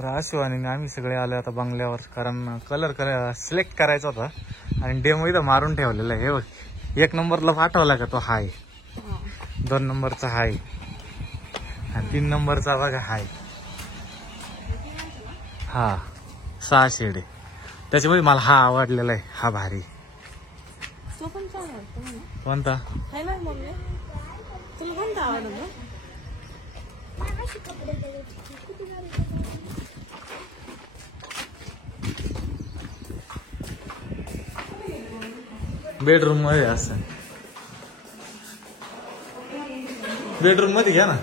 राशिवानी आम्ही सगळे आले आता बंगल्यावर, कारण कलर सिलेक्ट करायचा होता आणि डेमो इथं मारून ठेवलेला आहे. हे बघ, 1 नंबरला पाठवला का तो हाय, 2 नंबरचा हाय आणि 3 नंबरचा बघा हाय. हा 6 शेड आहे त्याच्यामध्ये. मला हा आवडलेला आहे, हा भारी. कोणता तुला कोणता आवडतो? बेडरूम मध्ये असं, बेडरूम मध्ये घ्या ना.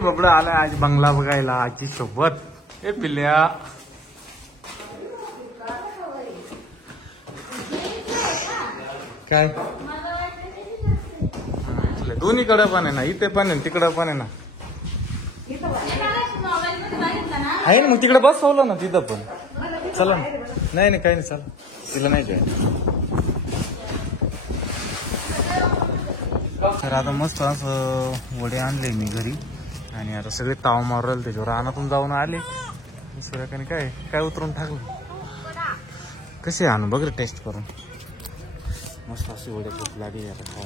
बाबडा आलाय आज बंगला बघायला आजी सोबत. हे पिल्ल्या काय दोन्हीकडे पण आहे ना, इथे पण आहे तिकडं पण आहे ना. आहे ना, मग तिकडे बसवलं ना तिथं पण. चला ना. नाही काही नाही, चला तिला नाही काय. तर आता मस्त असं वडे आणले मी घरी आणि आता सगळे ताव मारू त्याच्यावर. रानातून जाऊन आले सूर्यकाने काय काय उतरून टाकलं. कसे आणू बघ रे टेस्ट करून. मस्त असे वडे खूप लागले आता खाऊ.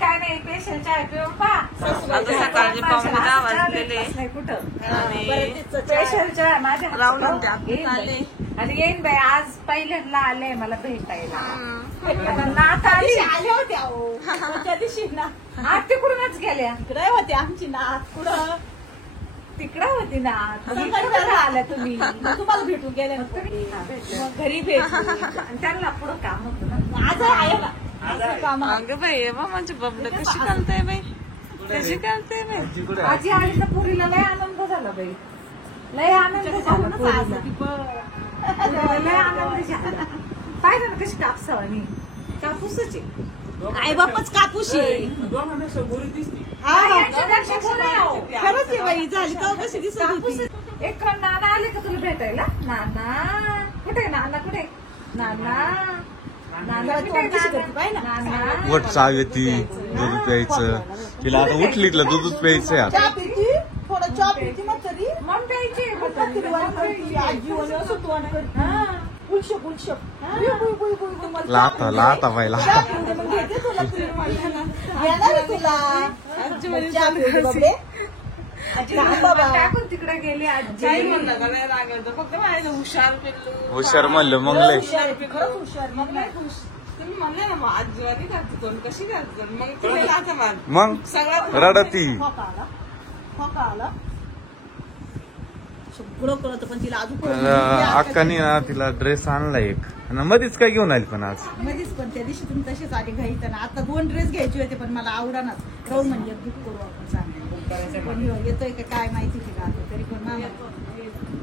काय नाही, पेशल चाय पिऊन पा. सकाळचे 9:15 वाजलेले स्पेशल चाय माझ्या आले आणि येईन बाई. आज पहिल्यांदा आले मला भेटायला. नात आले होत्या त्या दिवशी ना. आज तिकडूनच गेल्या. तिकडे होते आमची नात. कुठं तिकडं होती ना. आल्या तुम्ही, तुम्हाला भेटून गेल्या मग घरी भेटली. त्यांना पुढं काम होतं ना. आज आहे ना काम. अगं बाई माझी बबड कशी करते बाई, कशी करते बाई. आजी आली तर पुरीला लय आनंद झाला बाई. लय आनंद झाला पुरीला. लय आनंद झाला. पाहिजे ना कशी कापसावानी. कापूसच आहे, आई बापच कापूस आहे. खरंच आहे बाई. झाली का कशी दिसत होती. एक नाना आले का तुला भेटायला? नाना कुठे? नाना कुठे? नाना नाना कुठे? वट चाव येते, दूध प्यायचं तिला. आता उठली तिला दूधच प्यायचंय आता. थोडं चॉप पिती मग तरी मग प्यायची. लाता बाई लाता. टाकून तिकडे गेली आजी. हुशार म्हणलं मग लय. खरंच हुशार. मग नाही खुश तुम्ही म्हणले ना मग आजीवानी करते कोण, कशी करते मग तुम्ही आता मान मग रडती. सगळं कळत पण तिला अजून अक्कानी ना तिला ड्रेस आणला एक. मध्येच काय घेऊन आली पण आज. मध्येच पण त्या दिवशी तुम्ही तसेच आले घाईत ना. आता 2 ड्रेस घ्यायचे होते पण मला आवडानाच. राहून म्हणजे बुक करू आपण चांगलं. पण येतोय का काय माहिती तिला आता. तरी पण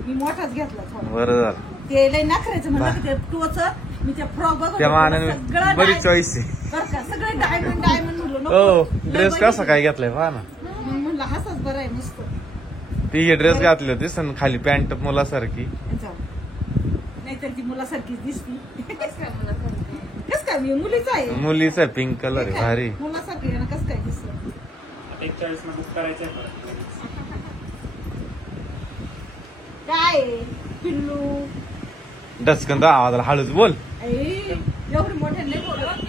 मी मोठाच घेतला थोडा. बरं झालं. ते लय नाखरायचं म्हणलं ते टोच. मी त्या फ्रॉक बघ त्या मानाने बरी चॉईस आहे बरं का. सगळं डायमंड म्हणलं हो. ड्रेस कसा काय घेतलाय पहा ना. म्हणलं हाच बरं आहे मस्त. ती ड्रेस घातली होतीस आणि खाली पॅन्ट मुलासारखी. नाहीतर ती मुलासारखीच दिसती. कस काय मी मुलीचा आहे. मुलीचा पिंक कलर आहे भारी. मुलासारखी आहे ना. कस काय दिसत. काय पिल्लू डचकन आवाजाला हळूच बोल. एवढी मोठ्या नाही बोलत.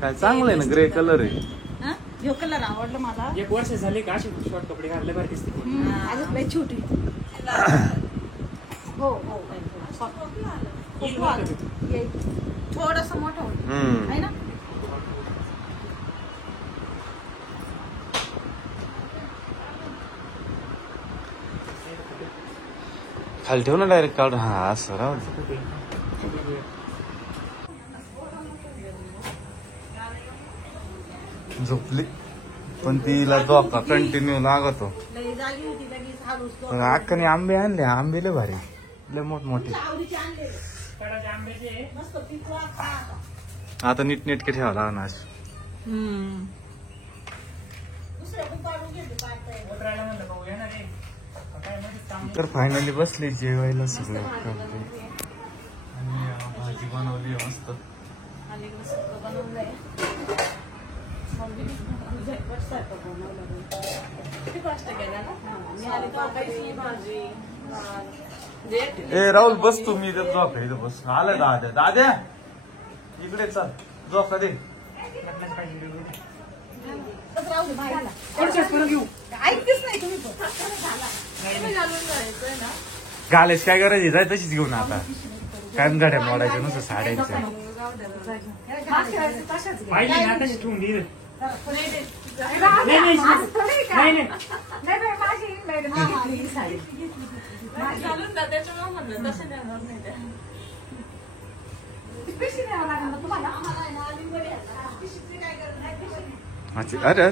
काय चांगलं आहे ना, ग्रे कलर आहे. जो कलर आवडला मला. 1 वर्ष झाली का अशी शॉर्ट कपडे घालले बरं दिसते. अजून लय छोटी. हो हो थोडस मोठं होईल आहे ना. खाली ठेव ना डायरेक्ट काढून. हा असं राहू दे. झोपली पण तिला धोका कंटिन्यू लागतो. अक्काने आंबे आणले. आंबे लय भारी, लय मोठमोठे. आता नीटनेटके ठेवा लागणार. तर फायनली बसले जेवायला सगळं. मस्त. अलीकडे सगळं बनवलंय. किती कष्ट केला ना. मी आली तेव्हा काहीच भाजी ए राहुल बस तू, मी इथं झोप इथं बस. आलं दाद्या. दाद्या इकडे चल, झोप दे. ऐकतेच नाही तुम्ही पण. घालायची काय गरज आहे, तशीच घेऊन आता काय गाड्या मोडायच्या नुसतं साड्यांच्या. पाहिजे ना तशी ठेवून दिलं. नाही नाही घालून जा त्याच्यामुळे म्हणलं तसे देणार नाही त्या. अच्छा, अरे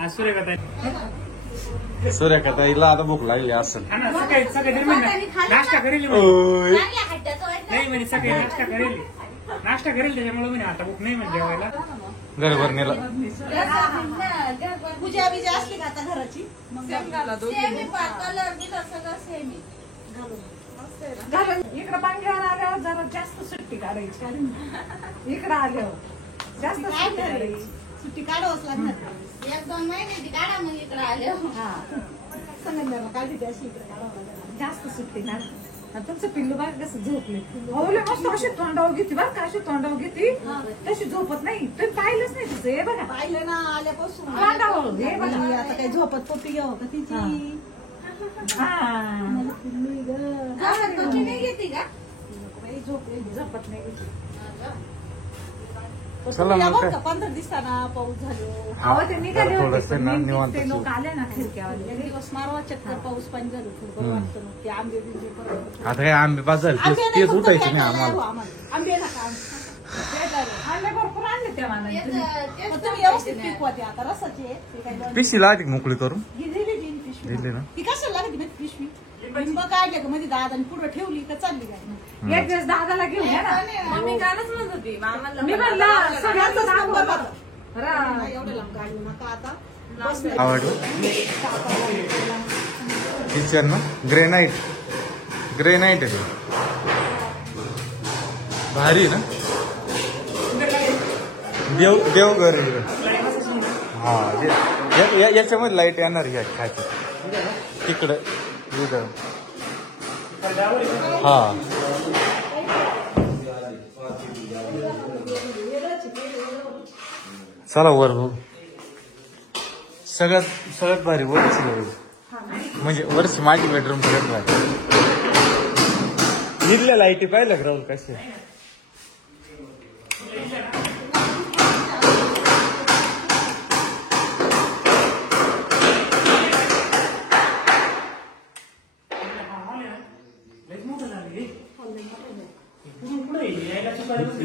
आज सूर्यकांत सूर्यकाताईला आता भूक लागली असेल. सकाळी सकाळी नाश्ता करेल म्हणे. ओय. नाही म्हणे सकाळी नाश्ता करेल त्याच्यामुळे म्हणे आता भूक नाही म्हणजे जेवायला. गडबड नेला. पूजा बिजा असली का आता घराची सेम घाला दोघी. घालून इकडं बांगल्यावर आल्यावर जरा जास्त सुट्टी काढायची. कारण इकडं आल्यावर जास्त सुट्टी काढायची. सुट्टी काढावंच लागणार. 1-2 महिन्याची काढा मग इकडे आले. हा संगमनेरला काढली ती अशी इकडे काढावं लागणार. जास्त सुट्टी काढ. तुमचं पिल्लू बाग कसं झोपले. ओले मस्त अशी तोंडावर घेते बरं का, अशी तोंडावर घेते तशी झोपत नाही. तुम्ही पाहिलंच नाही तिचं. हे बघा पाहिलं ना आल्यापासून. तोंडावर हे बघा. आणि आता काही झोपत पप्पी घ्यावं का तिची. झोपत नाही घेते का. नाही. चला मग काय. 15 दिवसांना पाऊस झालो. अहो ते निघाले होते थोडंसं पण ना नेमके निवांत ते लोक आले ना खिडक्यावाले. एक दिवस मारवा चक्कर पाऊस पाणी झालं थोडं बरं वाटतं मग. ते आंबे बिंबे परत आता काय आंबे पाच झाले, तेच उठायचे नाही आम्हाला. आंबे नका आणले भरपूर आणले त्या मानाने. पण तुम्ही व्यवस्थित पिकवा ते आता रसाचे ते काही लावून- पिशीला आधी मोकळी करून ही दिली जी पिशवी. दिली ना. ती कशाला लागते माहिती पिशवी. लिंब काढले का मध्ये दादाने पुढे ठेवली का चालली काय. एक दिवस दादाला घेऊन या ना. मम्मी कालच म्हणत होती मामाला मी म्हणलं सगळ्यांचं नाव बघा. एवढं लांब काढू नका आता. बस नाही. आवडलं किचन ना. ग्रेनाइट आहे ते. भारी ना. देवघर आहे. हा याच्यामध्ये लाईट येणार घ्या खायचं तिकडं इथं. हा चला वर बघू. सगळ्यात भारी वरची म्हणजे वरची माझी बेडरूम सगळ्यात भारी. इथल्या लाईटी पाहिलं राहुल कसे.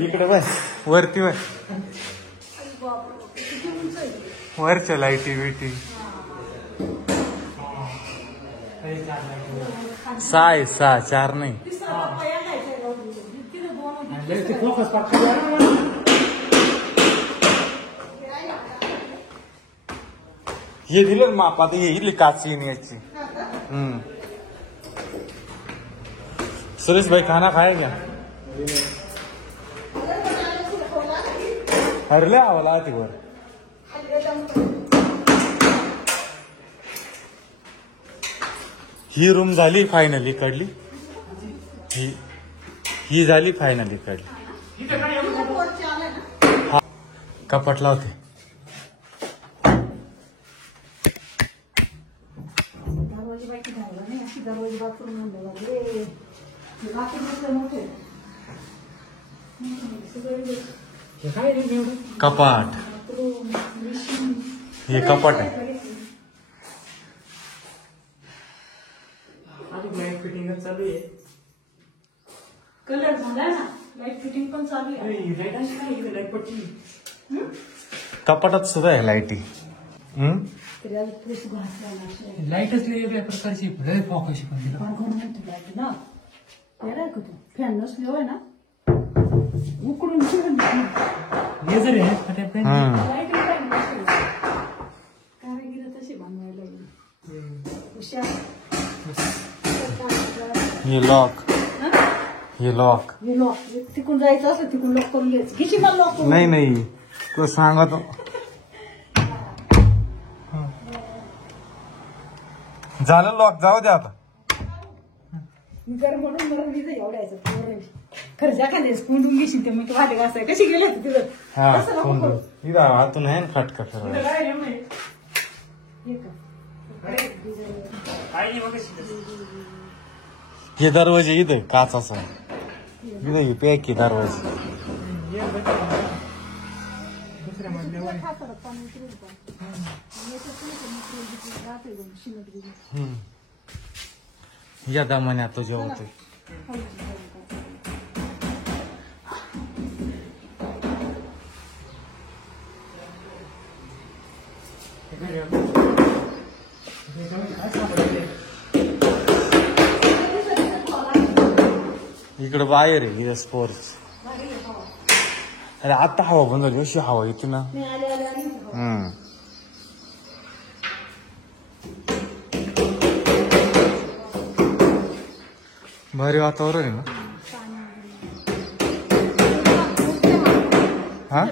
इकडे बाय वरती बाय वरच्या लाईटी बिटी 6 4 नाही. हे दिलं माप. आता हे इथली काची याची. सुरेश भाई खाना खाएगा. हरले आवाला ती वर. ही रूम झाली फायनली काढली. ही झाली फायनली काढली. हा कपाट लावते. कपाट हे कपाट आहे. लाईट फिटिंग चालू आहे. कलर झाला ना. लाईट फिटिंग पण चालू आहे. लाईट अशी काय इकडे लाईट पडची. कपाटात सुद्धा आहे लाईटी. तरी अजून फ्रेश घासला लाईटच वेगवेगळ्या प्रकारची लय फॉकशी पण दिला. लाईट ना. येणार का तू फॅन नसली होय ना उकडून चिरून लेझर आहे फटाफट. कारागिरी तशी बनवायला लागली. हुशार. हे लॉक हे लॉक हे लॉक तिकून जायचं असं तिकून लॉक करून घ्यायचं किती मला लॉक करून नाही नाही तू सांगतो झालं लॉक जाऊ दे आता मी कर म्हणून मला मी एवढ्याचं खर्चा खाली कोंडून घेशील ते मग तू वाटे कसं कशी गेले होते तिथं हा कसं नको कोण करू. इथं हातून आहे ना फटका फिरवा हे का? आई बघ कशी. हे दरवाजे इथं काचाचा इथं हे पॅक आहे दरवाजे दुसऱ्या मजल्यावर या दमाने आता जेवतोय इकडं बाहेर आहे इथं स्पोर्ट्स अरे आता हवा बंद झाली अशी हवा येते ना मी आले भारी वातावरण आहे ना हा